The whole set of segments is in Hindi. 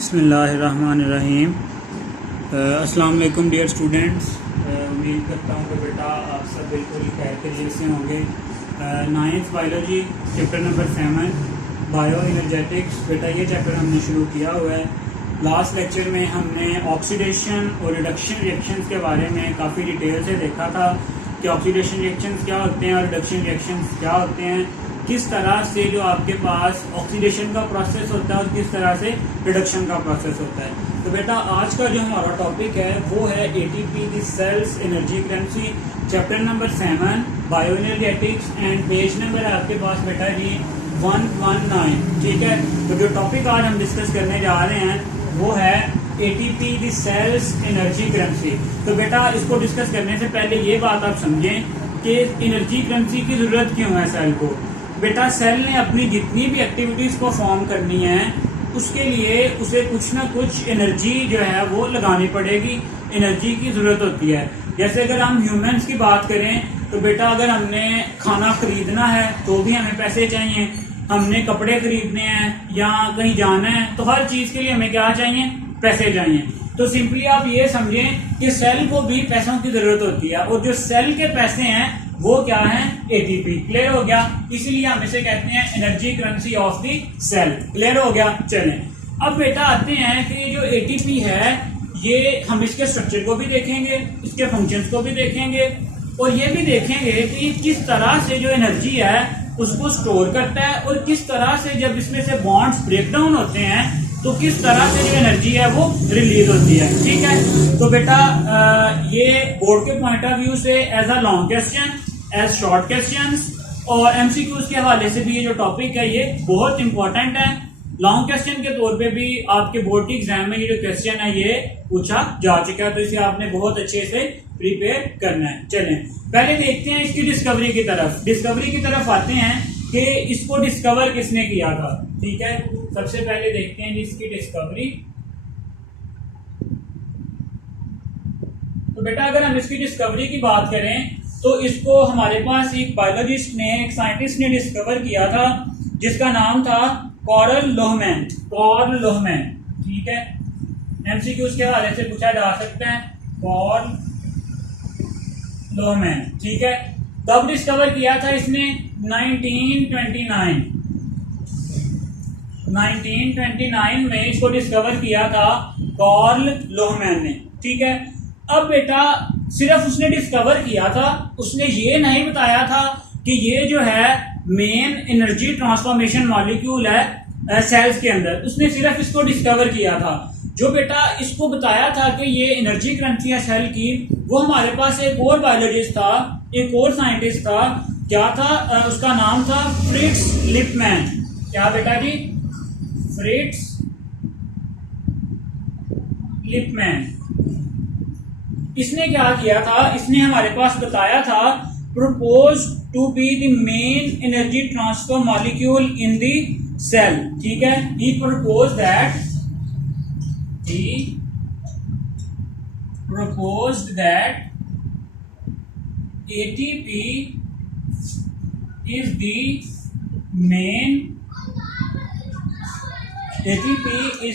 बिस्मिल्लाहिर्रहमानिर्रहीम। अस्सलाम वालेकुम डियर स्टूडेंट्स। उम्मीद करता हूँ कि बेटा आप सब बिल्कुल खैर खैरियत से होंगे। 9th biology chapter number 7 bio energetics, बेटा ये चैप्टर हमने शुरू किया हुआ है। लास्ट लेक्चर में हमने ऑक्सीडेशन और रिडक्शन रिएक्शंस के बारे में काफ़ी डिटेल से देखा था कि ऑक्सीडेशन रिएक्शंस क्या होते हैं और रिडक्शन रिएक्शंस क्या होते हैं, किस तरह से जो आपके पास ऑक्सीडेशन का प्रोसेस होता है और किस तरह से रिडक्शन का प्रोसेस होता है। तो बेटा आज का जो हमारा टॉपिक है वो है ATP the cell's energy currency, chapter number 7 bioenergetics, and page number है आपके पास बेटा जी 119। ठीक है, तो जो टॉपिक आज हम डिस्कस करने जा रहे हैं वो है ATP the cell's energy currency. तो बेटा इसको डिस्कस करने से पहले ये बात आप समझें कि एनर्जी करेंसी की जरूरत क्यों है सेल को। बेटा सेल ने अपनी जितनी भी एक्टिविटीज परफॉर्म करनी है उसके लिए उसे कुछ ना कुछ एनर्जी जो है वो लगानी पड़ेगी, एनर्जी की जरूरत होती है। जैसे अगर हम ह्यूमंस की बात करें तो बेटा अगर हमने खाना खरीदना है तो भी हमें पैसे चाहिए, हमने कपड़े खरीदने हैं या कहीं जाना है तो हर चीज के लिए हमें क्या चाहिए, पैसे चाहिए। तो सिंपली आप ये समझें कि सेल को भी पैसों की जरूरत होती है और जो सेल के पैसे हैं वो क्या है, एटीपी। क्लियर हो गया, इसीलिए हम इसे कहते हैं energy currency of the cell. Clear हो गया। चलें अब बेटा आते हैं कि जो एटीपी है ये हम इसके स्ट्रक्चर को भी देखेंगे, इसके फंक्शंस को भी देखेंगे और ये भी देखेंगे कि किस तरह से जो एनर्जी है उसको स्टोर करता है और किस तरह से जब इसमें से बॉन्ड्स ब्रेक डाउन होते हैं तो किस तरह से जो एनर्जी है वो रिलीज होती है। ठीक है, तो बेटा ये बोर्ड के पॉइंट ऑफ व्यू से as a long question, as short questions और एमसीक्यूज के हवाले से भी ये जो टॉपिक है ये बहुत इंपॉर्टेंट है। लॉन्ग क्वेश्चन के तौर पे भी आपके बोर्ड के एग्जाम में ये जो क्वेश्चन है ये पूछा जा चुका है, तो इसे आपने बहुत अच्छे से प्रिपेयर करना है। चलें पहले देखते हैं इसकी डिस्कवरी की तरफ। डिस्कवरी की तरफ आते हैं कि इसको डिस्कवर किसने किया था। ठीक है, सबसे पहले देखते हैं इसकी डिस्कवरी। तो बेटा अगर हम इसकी डिस्कवरी की बात करें तो इसको हमारे पास एक बायोलॉजिस्ट ने, एक साइंटिस्ट ने डिस्कवर किया था जिसका नाम था कॉरल लोहमैन। Coral Lohman. ठीक है, एमसीक्यूज के हवाले से पूछा जा सकता है, कॉरल लोहमैन। ठीक है, कब डिस्कवर किया था इसने, 1929 में इसको डिस्कवर किया था कॉरल लोहमैन ने। ठीक है, अब बेटा सिर्फ उसने डिस्कवर किया था, उसने ये नहीं बताया था कि ये जो है मेन एनर्जी ट्रांसफॉर्मेशन मॉलिक्यूल है सेल्स के अंदर, उसने सिर्फ इसको डिस्कवर किया था। जो बेटा इसको बताया था कि ये एनर्जी करेंसी है सेल की, वो हमारे पास एक और बायोलॉजिस्ट था, एक और साइंटिस्ट था। क्या था उसका नाम था फ्रिट्ज लिपमैन। क्या बेटा जी, फ्रिट्ज लिपमैन। इसने क्या किया था, इसने हमारे पास बताया था propose to be the main energy transfer molecule in the cell. ठीक है, ही proposed that ATP is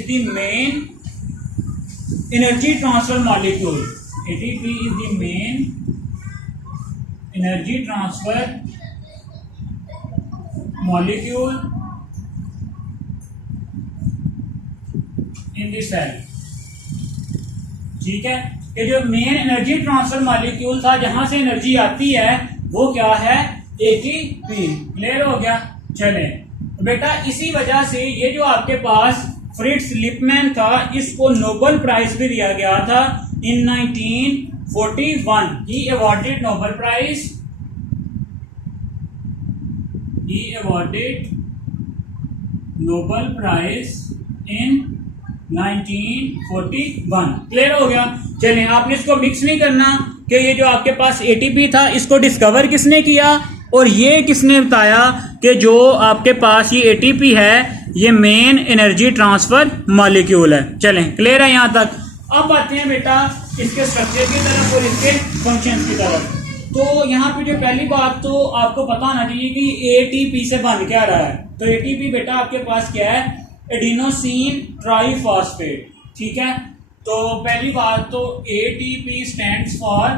the main energy transfer molecule. ATP is the main energy transfer molecule in the cell. ठीक है, ये जो मेन एनर्जी ट्रांसफर मॉलिक्यूल था जहां से एनर्जी आती है वो क्या है, एटीपी। क्लियर हो गया। चले तो बेटा इसी वजह से ये जो आपके पास फ्रिट्ज लिपमैन था इसको नोबेल प्राइज भी दिया गया था इन 1941। ही awarded Nobel Prize, he awarded Nobel Prize in 1941। Clear हो गया। चलिए आपने इसको मिक्स नहीं करना कि ये जो आपके पास एटीपी था इसको डिस्कवर किसने किया और ये किसने बताया कि जो आपके पास ये एटीपी है ये मेन एनर्जी ट्रांसफर मॉलिक्यूल है। चलें क्लियर है यहाँ तक। अब आते हैं बेटा इसके स्ट्रक्चर की तरफ और इसके फंक्शंस की तरफ। तो यहाँ पे जो पहली बात तो आपको पता होना चाहिए कि एटीपी से बन क्या रहा है। तो एटीपी बेटा आपके पास क्या है, एडिनोसिन ट्राइफॉस्फेट। ठीक है, तो पहली बात तो ATP stands for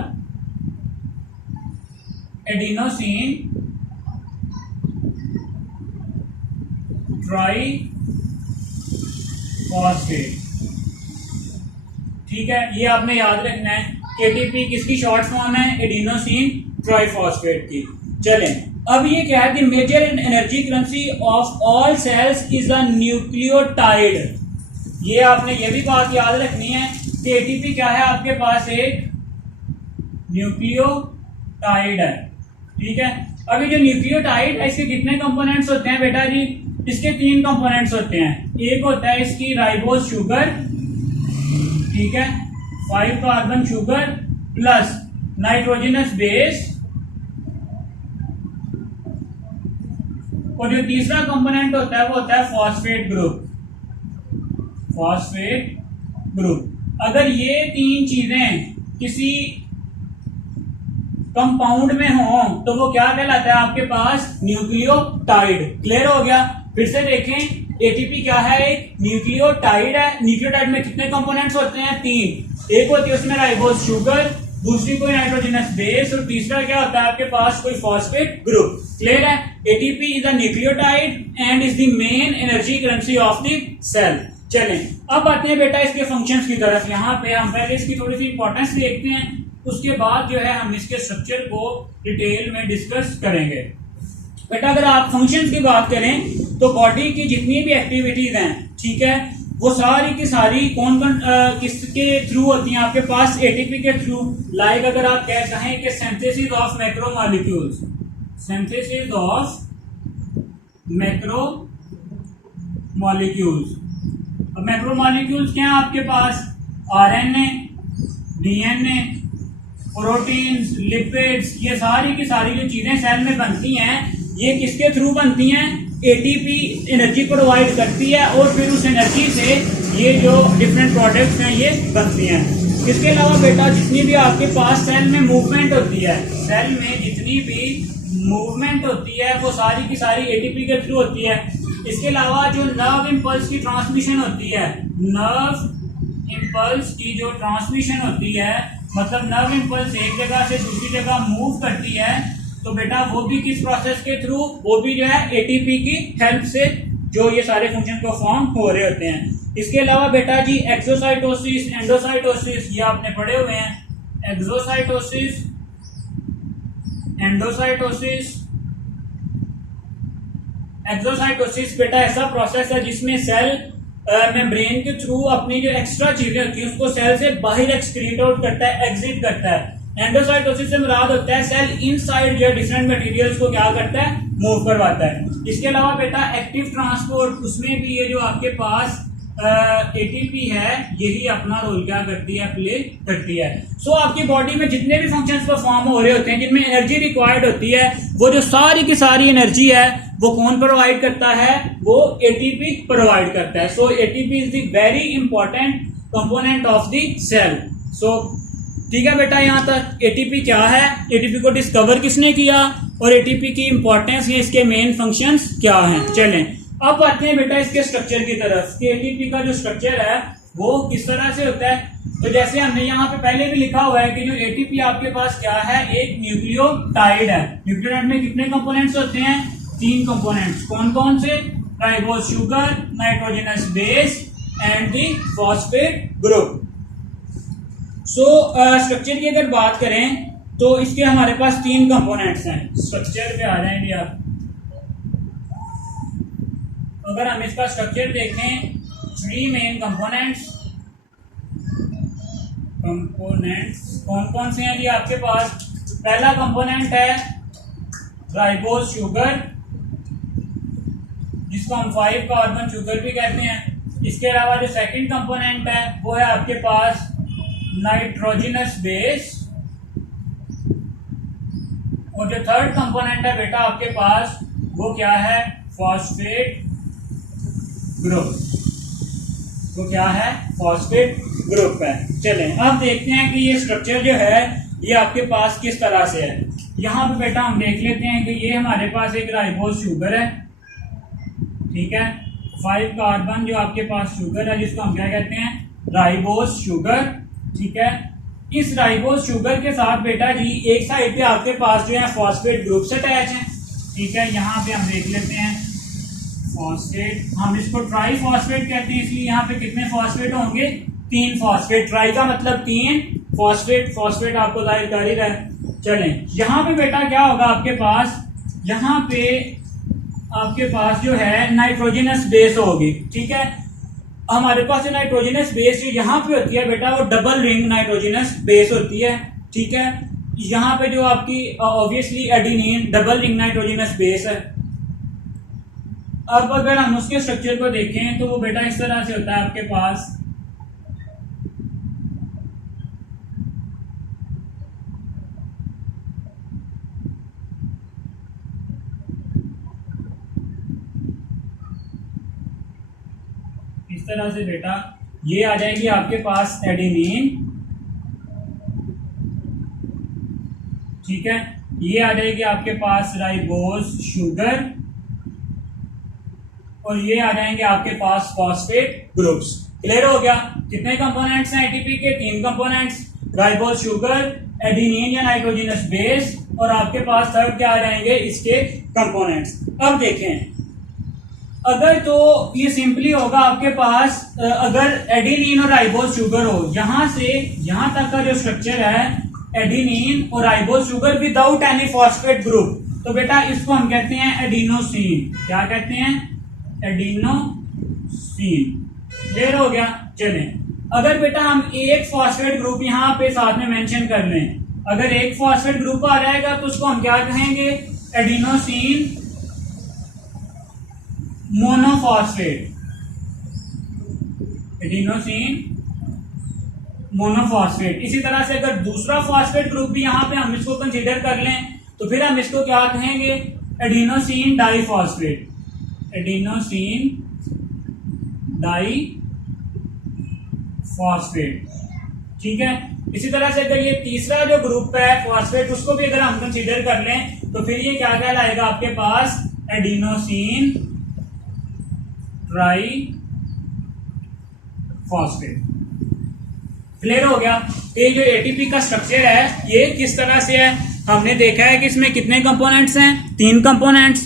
adenosine triphosphate. ठीक है, ये आपने याद रखना है कि ATP किसकी शॉर्ट फॉर्म है, एडिनोसिन ट्राइफॉस्फेट की। चलें, अब ये क्या है कि major energy currency of all cells is a nucleotide. ये आपने ये भी बात याद रखनी है कि ATP क्या है, आपके पास एक न्यूक्लियोटाइड है। ठीक है, अभी जो न्यूक्लियोटाइड है इसके कितने कंपोनेंट्स होते हैं बेटा जी, इसके 3 कंपोनेंट्स होते हैं। एक होता है इसकी राइबोज शुगर, ठीक है, 5 carbon sugar plus nitrogenous base, और जो तीसरा कंपोनेंट होता है वो होता है फॉस्फेट ग्रुप। फॉस्फेट ग्रुप, अगर ये 3 चीजें किसी कंपाउंड में हो तो वो क्या कहलाता है आपके पास, न्यूक्लियोटाइड। क्लियर हो गया। फिर से देखें, ATP क्या है, एक न्यूक्लियोटाइड है। न्यूक्लियोटाइड में कितने कंपोनेंट्स होते हैं, 3। एक होती है उसमें राइबोज शुगर, दूसरी कोई नाइट्रोजनस बेस, और तीसरा क्या होता है आपके पास, कोई फॉस्फेट ग्रुप। क्लियर है। ATP is a nucleotide and is the main energy currency of the cell. चलें, अब आते हैं बेटा इसके फंक्शंस की तरफ। यहाँ पे हम पहले इसकी थोड़ी सी इंपॉर्टेंस देखते हैं, उसके बाद जो है हम इसके स्ट्रक्चर को डिटेल में डिस्कस करेंगे। बेटा अगर आप फंक्शंस की बात करें तो बॉडी की जितनी भी एक्टिविटीज हैं, ठीक है, वो सारी की सारी कौन किसके थ्रू होती हैं आपके पास, ATP के थ्रू। लाइक अगर आप कहें कि synthesis of macromolecules, synthesis of macromolecules. अब मैक्रोमोलिक्यूल्स क्या है आपके पास, RNA, DNA, प्रोटीन्स, लिपिड्स, ये सारी की सारी जो चीजें सेल में बनती हैं ये किसके थ्रू बनती हैं, ATP एनर्जी प्रोवाइड करती है, और फिर उस एनर्जी से ये जो डिफरेंट प्रोडक्ट्स हैं ये बनती हैं। इसके अलावा बेटा जितनी भी आपके पास सेल में मूवमेंट होती है, सेल में जितनी भी मूवमेंट होती है वो सारी की सारी ATP के थ्रू होती है। इसके अलावा जो नर्व इम्पल्स की ट्रांसमिशन होती है, नर्व इम्पल्स की जो ट्रांसमिशन होती है, मतलब नर्व इम्पल्स एक जगह से दूसरी जगह मूव करती है, तो बेटा वो भी किस प्रोसेस के थ्रू, वो भी जो है ATP की हेल्प से जो ये सारे फंक्शन परफॉर्म हो रहे होते हैं। इसके अलावा बेटा जी एक्सोसाइटोसिस, एंडोसाइटोसिस, ये आपने पढ़े हुए हैं। Exocytosis, endocytosis. एक्सोसाइटोसिस बेटा ऐसा प्रोसेस है जिसमें सेल मेम्ब्रेन के थ्रू अपनी जो एक्स्ट्रा चीजें होती है उसको सेल से बाहर एक्सक्रीट आउट करता है, एग्जिट करता है। एंडोसाइटोसिस से मुराद होता है सेल इनसाइड जो डिफरेंट मटेरियल्स को क्या करता है, मूव करवाता है। इसके अलावा बेटा एक्टिव ट्रांसपोर्ट, उसमें भी ये जो आपके पास ATP है यही अपना रोल क्या करती है, प्ले करती है। सो आपकी बॉडी में जितने भी फंक्शंस परफॉर्म हो रहे होते हैं जिनमें एनर्जी रिक्वायर्ड होती है, वो जो सारी की सारी एनर्जी है वो कौन प्रोवाइड करता है, वो ATP प्रोवाइड करता है। So ATP is the very important component of the cell. So ठीक है बेटा, यहाँ तक ATP क्या है, ATP को डिस्कवर किसने किया, और ATP की इंपॉर्टेंस या इसके मेन फंक्शंस क्या हैं। चलें अब आते हैं बेटा इसके स्ट्रक्चर की तरफ कि ATP का जो स्ट्रक्चर है वो किस तरह से होता है। तो जैसे हमने यहाँ पे पहले भी लिखा हुआ है कि जो ATP आपके पास क्या है, एक न्यूक्लियोटाइड है। न्यूक्लियोटाइड में कितने कंपोनेंट्स होते हैं, 3 कंपोनेंट्स। कौन कौन से, ribose sugar, nitrogenous base and the phosphate group. So structure की अगर बात करें तो इसके हमारे पास 3 कंपोनेंट्स हैं। स्ट्रक्चर पे आ जाएंगे आप। अगर हम इसका स्ट्रक्चर देखें, 3 मेन कंपोनेंट्स कौन कौन से हैं जी आपके पास। पहला कंपोनेंट है राइबोज शुगर, जिसको हम 5 कार्बन शुगर भी कहते हैं। इसके अलावा जो सेकंड कंपोनेंट है वो है आपके पास नाइट्रोजनस बेस, और जो थर्ड कंपोनेंट है बेटा आपके पास वो क्या है, फॉस्फेट ग्रुप। वो क्या है, फॉस्फेट ग्रुप है। चलें अब देखते हैं कि ये स्ट्रक्चर जो है ये आपके पास किस तरह से है। यहाँ पे बेटा हम देख लेते हैं कि ये हमारे पास एक राइबोज शुगर है, ठीक है, 5 कार्बन जो आपके पास शुगर है, जिसको हम क्या कहते हैं, राइबोस शुगर। ठीक है, इस राइबोस शुगर के साथ बेटा जी एक साइड पे आपके पास जो है फॉस्फेट ग्रुप्स अटैच हैं। ठीक है, यहाँ पे हम देख लेते हैं फॉस्फेट, हम इसको ट्राई फॉस्फेट कहते हैं, इसलिए यहाँ पे कितने फॉस्फेट होंगे, 3 फॉस्फेट। ट्राई का मतलब 3 फॉस्फेट, फॉस्फेट आपको जाहिर कर ही रहा है। चलें, यहाँ पे बेटा क्या होगा आपके पास, यहाँ पे आपके पास जो है नाइट्रोजनस बेस होगी। ठीक है, हमारे पास जो नाइट्रोजनस बेस जो यहाँ पे होती है बेटा, वो डबल रिंग नाइट्रोजनस बेस होती है। ठीक है, यहाँ पे जो आपकी obviously adenine double ring nitrogenous base है। अब अगर हम उसके स्ट्रक्चर को देखें तो वो बेटा इस तरह से होता है आपके पास, इस तरह से बेटा ये आ जाएगी आपके पास एडेनिन। ठीक है, ये आ जाएगी आपके पास राइबोस शुगर, और ये आ जाएंगे आपके पास फॉस्फेट ग्रुप्स। क्लियर हो गया, कितने कंपोनेंट्स हैं एटीपी के, 3 कंपोनेंट्स, राइबोस शुगर, एडेनिन या नाइट्रोजनस बेस, और आपके पास थर्ड क्या आ जाएंगे, इसके कंपोनेंट्स। अब देखें, अगर तो ये सिंपली होगा आपके पास, अगर एडेनिन और राइबोस शुगर हो, यहां से यहां तक का जो स्ट्रक्चर है एडेनिन और ribose sugar without any phosphate group, तो बेटा इसको हम कहते हैं एडिनोसिन। क्या कहते हैं, एडिनोसिन। क्लियर हो गया। चलें, अगर बेटा हम एक फॉस्फेट ग्रुप यहां पे साथ में मेंशन कर लें, अगर एक फॉस्फेट ग्रुप आ जाएगा तो उसको हम क्या कहेंगे, एडिनोसिन मोनोफॉस्फेट, एडिनोसिन मोनोफॉस्फेट। इसी तरह से अगर दूसरा फॉस्फेट ग्रुप भी यहां पे हम इसको कंसीडर कर लें तो फिर हम इसको क्या कहेंगे, एडिनोसिन डाइफॉस्फेट, एडिनोसिन डाइफॉस्फेट। ठीक है, इसी तरह से अगर ये तीसरा जो ग्रुप है फॉस्फेट, उसको भी अगर हम कंसीडर कर लें तो फिर ये क्या कहलाएगा आपके पास, एडिनोसिन ट्राई फॉस्फेट। क्लियर हो गया। ये जो एटीपी का स्ट्रक्चर है ये किस तरह से है, हमने देखा है कि इसमें कितने कंपोनेंट्स हैं, 3 components,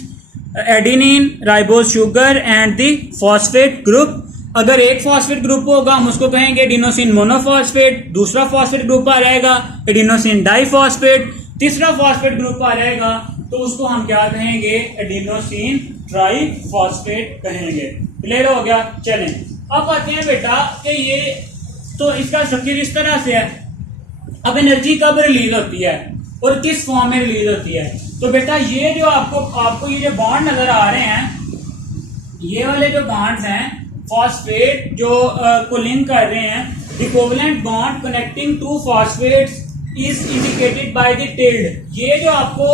adenine, ribose sugar and the phosphate group. अगर एक फॉस्फेट ग्रुप होगा हम उसको कहेंगे एडिनोसिन मोनोफॉस्फेट, दूसरा फॉस्फेट ग्रुप आ जाएगा एडिनोसिन डाइफॉस्फेट, तीसरा फॉस्फेट ग्रुप आ जाएगा तो उसको हम क्या कहेंगे, एडिनोसिन ट्राइफॉस्फेट कहेंगे। क्लियर हो गया। चलें, अब आते हैं बेटा कि ये तो इसका स्ट्रक्चर इस तरह से है। अब एनर्जी कब रिलीज होती है और किस फॉर्म में रिलीज होती है, तो बेटा ये जो आपको ये जो बॉन्ड नजर आ रहे हैं, ये वाले जो बॉन्ड्स हैं फॉस्फेट जो को लिंक कर रहे हैं, equivalent bond connecting two phosphates is indicated by the tilde. ये जो आपको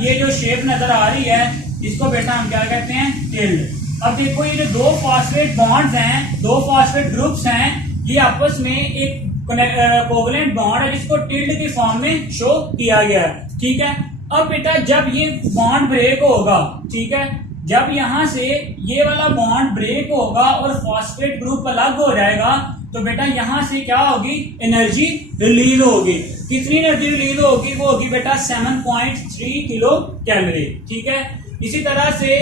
ये जो शेप नजर आ रही है इसको बेटा हम क्या कहते हैं, टिल्ड। अब देखो ये जो 2 फॉस्फेट बॉन्ड्स हैं, 2 फॉस्फेट ग्रुप्स हैं, ये आपस में एक कोवेलेंट बॉन्ड है जिसको टिल्ड की फॉर्म में शो किया गया है। ठीक है, अब बेटा जब ये बॉन्ड ब्रेक होगा, ठीक है, जब यहां से ये वाला बॉन्ड ब्रेक होगा और फॉस्फेट ग्रुप अलग हो जाएगा तो बेटा यहां से क्या होगी, एनर्जी रिलीज होगी। कितनी एनर्जी रिलीज होगी, वो होगी बेटा 7.3 किलो कैलोरी। ठीक है, इसी तरह से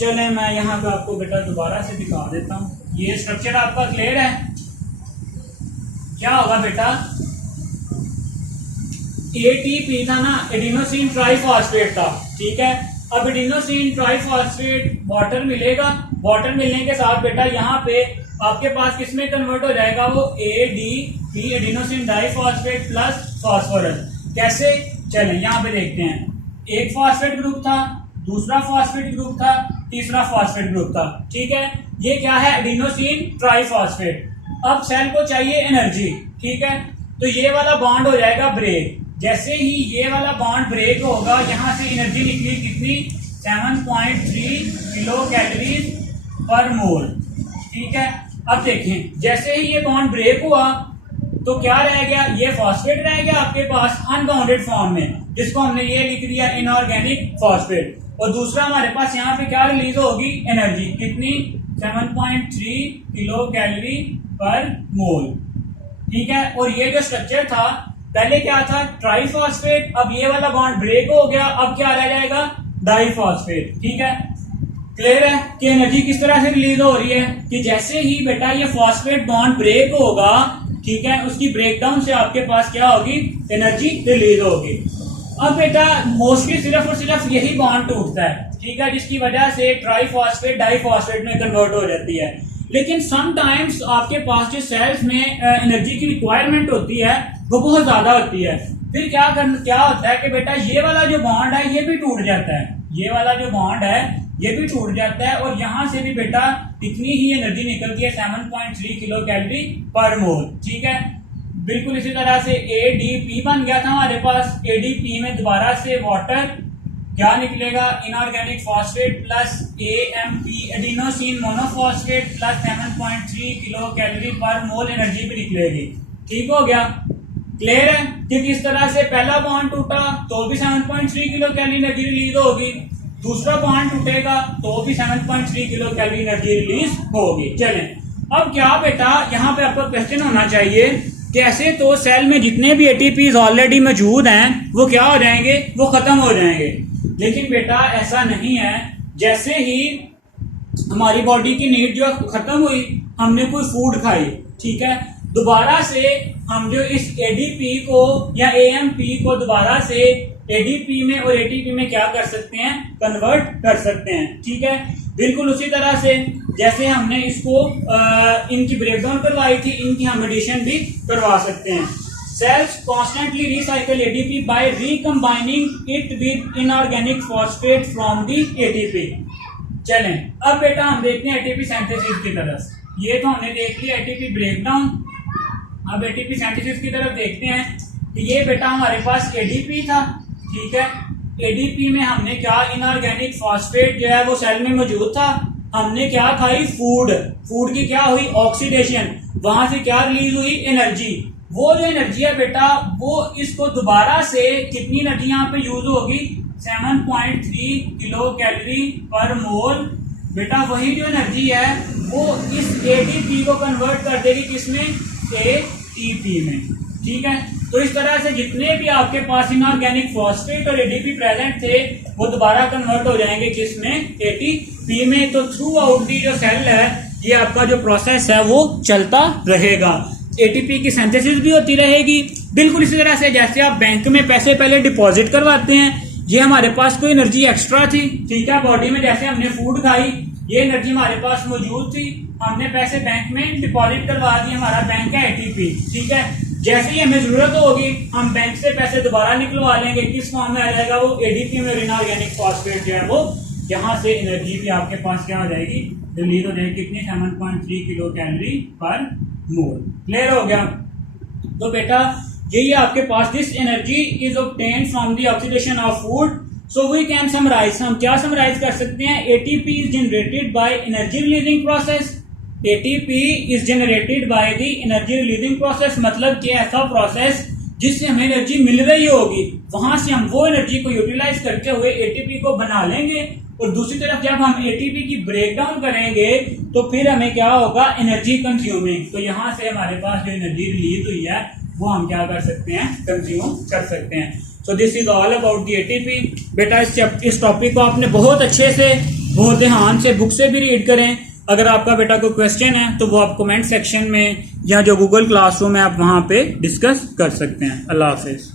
चले मैं यहाँ पे आपको बेटा दोबारा से दिखा देता हूँ। ये स्ट्रक्चर आपका क्लियर है। क्या होगा बेटा, एटीपी था ना, एडिनोसिन ट्राइफॉस्फेट था। ठीक है, अब एडिनोसिन ट्राइफॉस्फेट वाटर मिलेगा, वाटर मिलने के साथ बेटा यहाँ पे आपके पास किसमें कन्वर्ट हो जाएगा, वो ADP, adenosine diphosphate plus phosphorus. कैसे, चलें यहाँ पे देखते हैं। एक फॉस्फेट ग्रुप था, दूसरा फॉस्फेट ग्रुप था, तीसरा फॉस्फेट ग्रुप था। ठीक है, ये क्या है, एडिनोसिन ट्राइफॉस्फेट। अब सेल को चाहिए एनर्जी। ठीक है, तो ये वाला बॉन्ड हो जाएगा ब्रेक। जैसे ही ये वाला बॉन्ड ब्रेक होगा यहां से एनर्जी निकली कितनी, 7.3 किलो कैलोरीज पर मोल। ठीक है, अब देखें जैसे ही ये बॉन्ड ब्रेक हुआ तो क्या रह गया, ये फॉस्फेट रह गया आपके पास अनबाउंडेड फॉर्म में, जिसको हमने ये लिख दिया इनऑर्गेनिक फॉस्फेट। और दूसरा हमारे पास यहाँ पे क्या रिलीज होगी, एनर्जी कितनी, 7.3 किलो कैलोरी पर मोल। ठीक है, और ये जो स्ट्रक्चर था पहले क्या था, ट्राइफॉस्फेट, अब ये वाला बॉन्ड ब्रेक हो गया, अब क्या रह जाएगा, डाइफॉस्फेट। ठीक है, क्लियर है कि एनर्जी किस तरह से रिलीज हो रही है कि जैसे ही बेटा ये फॉस्फेट बॉन्ड ब्रेक होगा, ठीक है, उसकी ब्रेकडाउन से आपके पास क्या होगी, एनर्जी रिलीज होगी। अब बेटा मोस्टली सिर्फ और सिर्फ यही बॉन्ड टूटता है, ठीक है, जिसकी वजह से ट्राइफॉस्फेट डाइफॉस्फेट में कन्वर्ट हो जाती है। लेकिन समटाइम्स आपके पास जो सेल्स में एनर्जी की रिक्वायरमेंट होती है वो बहुत ज्यादा होती है, फिर क्या होता है कि बेटा ये वाला जो बॉन्ड है ये भी टूट जाता है, ये वाला जो बॉन्ड है ये भी टूट जाता है, और यहां से भी बेटा इतनी ही एनर्जी निकलती है, 7.3 किलो कैलोरी पर मोल। ठीक है, बिल्कुल इसी तरह से ADP बन गया था हमारे पास, ADP में दोबारा से वाटर क्या निकलेगा, inorganic phosphate plus AMP adenosine monophosphate plus 7.3 kilo calorie पर मोल एनर्जी भी निकलेगी। ठीक हो गया, क्लियर है कि किस तरह से पहला बॉन्ड टूटा तो भी 7.3 किलो कैलोरी एनर्जी रिलीज होगी, दूसरा बॉन्ड टूटेगा तो भी 7.3 किलो कैलोरी एनर्जी रिलीज होगी। चलें, अब क्या बेटा यहाँ पे आपका क्वेश्चन होना चाहिए, कैसे तो सेल में जितने भी ATPs ऑलरेडी मौजूद हैं वो क्या हो जाएंगे, वो खत्म हो जाएंगे। लेकिन बेटा ऐसा नहीं है, जैसे ही हमारी बॉडी की नीड जो खत्म हुई, हमने कोई फूड खाई, ठीक है, दोबारा से हम जो इस ADP को या AMP को दोबारा से ADP में और ATP में क्या कर सकते हैं, कन्वर्ट कर सकते हैं। ठीक है, बिल्कुल उसी तरह से जैसे हमने इसको इनकी ब्रेकडाउन करवाई थी, इनकी हम एडिशन भी करवा सकते हैं। Cells constantly recycle ADP by recombining it with inorganic phosphate from the ATP। चलें, अब बेटा हम देखते हैं ATP सिंथेसिस की तरफ। ये तो हमने देख लिया ATP ब्रेकडाउन, अब ATP सिंथेसिस की तरफ देखते हैं कि ये बेटा हमारे पास ADP था। ठीक है, ADP में हमने क्या, इनऑर्गेनिक फॉस्फेट जो है वो सेल में मौजूद था, हमने क्या खाई, फूड की क्या हुई, ऑक्सीडेशन, वहां से क्या रिलीज हुई, एनर्जी। वो जो एनर्जी है बेटा वो इसको दोबारा से कितनी एनर्जी यहाँ पे यूज होगी, 7.3 किलो कैलोरी पर मोल। बेटा वही जो एनर्जी है वो इस ADP को कन्वर्ट कर देगी किसमें, ATP में। ठीक है, तो इस तरह से जितने भी आपके पास इनऑर्गेनिक फॉस्फेट और ADP प्रेजेंट थे वो दोबारा कन्वर्ट हो जाएंगे किसमें, ATP में। तो थ्रू आउट दी जो सेल है ये आपका जो प्रोसेस है वो चलता रहेगा, ATP की सिंथेसिस भी होती रहेगी। बिल्कुल इसी तरह से जैसे आप बैंक में पैसे पहले डिपॉजिट करवाते हैं, ये हमारे पास कोई एनर्जी एक्स्ट्रा थी, ठीक है, बॉडी में जैसे हमने फूड खाई, ये एनर्जी हमारे पास मौजूद थी, हमने पैसे बैंक में डिपॉजिट करवा दिए, हमारा बैंक है ATP। ठीक है, जैसे ही हमें जरूरत होगी हम बैंक से पैसे दोबारा निकलवा लेंगे, किस फॉर्म में आ जाएगा वो, ADP में, और इनऑर्गेनिक फॉस्फेट जो है वो यहाँ से एनर्जी भी आपके पास क्या हो जाएगी, रिलीज हो जाएगी, कितनी, 7.3 किलो कैलोरी पर मोल। क्लियर हो गया। तो बेटा यही आपके पास, this energy is obtained from the oxidation of food. So we can summarise, हम क्या समराइज कर सकते हैं, ATP is generated by energy releasing process, ATP is generated by the energy releasing process, मतलब कि ऐसा प्रोसेस जिससे हमें एनर्जी मिल रही होगी, वहां से हम वो एनर्जी को यूटिलाइज करते हुए ATP को बना लेंगे, और दूसरी तरफ जब हम ATP की ब्रेकडाउन करेंगे तो फिर हमें क्या होगा, एनर्जी कंज्यूमिंग। तो यहां से हमारे पास जो एनर्जी रिलीज हुई है वो हम क्या कर सकते हैं, कंज्यूम कर सकते हैं। So this is all about the ATP। बेटा इस टॉपिक को आपने बहुत अच्छे से, बहुत ध्यान से बुक से भी रीड करें। अगर आपका बेटा कोई क्वेश्चन है तो वो आप कमेंट सेक्शन में या जो गूगल क्लासरूम है आप वहां पे डिस्कस कर सकते हैं। अल्लाह हाफिज।